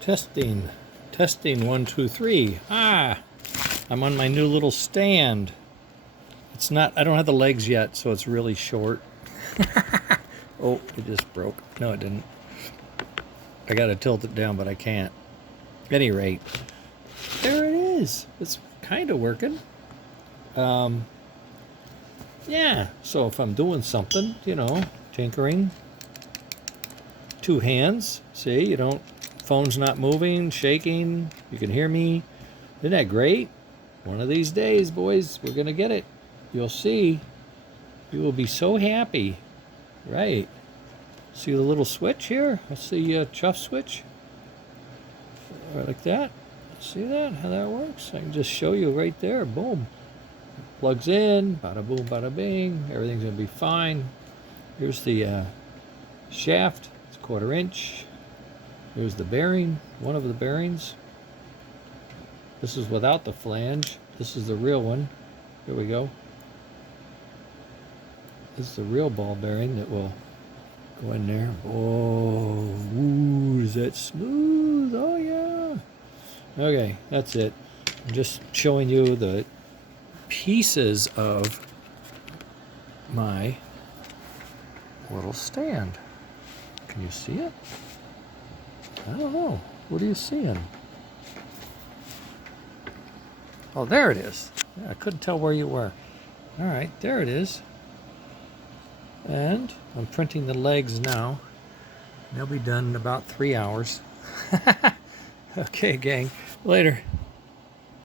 Testing. Testing 1, 2, 3. Ah! I'm on my new little stand. It's not, I don't have the legs yet, so it's really short. Oh, it just broke. No, it didn't. I gotta tilt it down, but I can't. At any rate, there it is. It's kind of working. Yeah, so if I'm doing something, you know, tinkering, two hands, see, you don't, phone's not moving, shaking, you can hear me. Isn't that great? One of these days, boys, we're gonna get it. You'll see. You will be so happy. Right. See the little switch here? Let's see chuff switch. Right like that. See that? How that works? I can just show you right there. Boom. Plugs in. Bada boom, bada bing. Everything's gonna be fine. Here's the shaft. It's 1/4 inch. Here's the bearing. One of the bearings. This is without the flange. This is the real one. Here we go. This is the real ball bearing that will go in there. Oh, ooh, is that smooth? Oh, yeah. Okay, that's it. I'm just showing you the pieces of my little stand. Can you see it? I don't know. What are you seeing? Oh, there it is. Yeah, I couldn't tell where you were. All right, there it is. And I'm printing the legs now. They'll be done in about 3 hours. Okay, gang. Later.